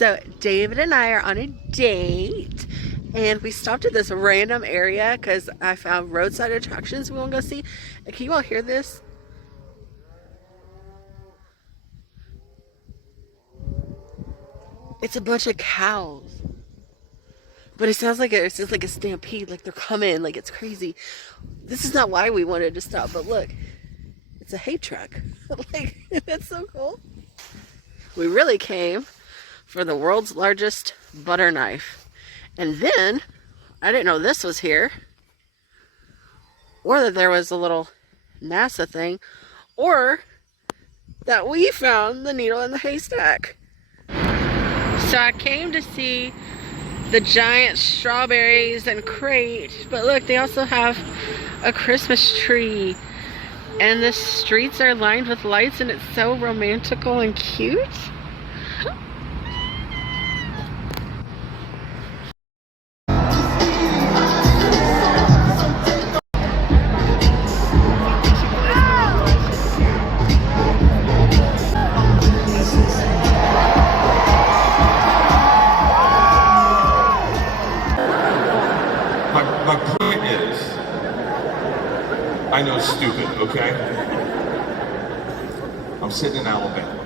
So David and I are on a date, and we stopped at this random area because I found roadside attractions we want to go see. And can you all hear this? It's a bunch of cows. But it sounds like it's just like a stampede, like they're coming, like it's crazy. This is not why we wanted to stop, but look, it's a hay truck. Like, that's so cool. We really came for the world's largest butter knife. And then, I didn't know this was here, or that there was a little NASA thing, or that we found the needle in the haystack. So I came to see the giant strawberries and crate, but look, they also have a Christmas tree, and the streets are lined with lights, and it's so romantical and cute. My point is, I know it's stupid, okay? I'm sitting in Alabama.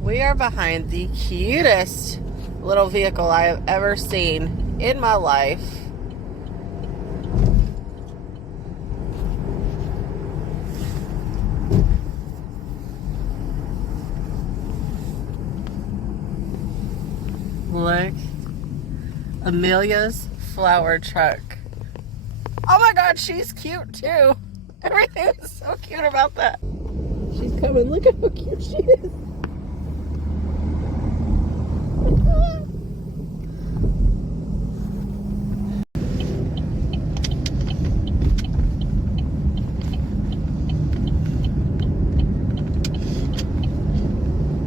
We are behind the cutest little vehicle I have ever seen in my life. Look, Amelia's flower truck. Oh my God, she's cute too. Everything is so cute about that. She's coming. Look at how cute she is.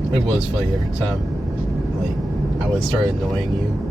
It was funny every time, like, I would start annoying you.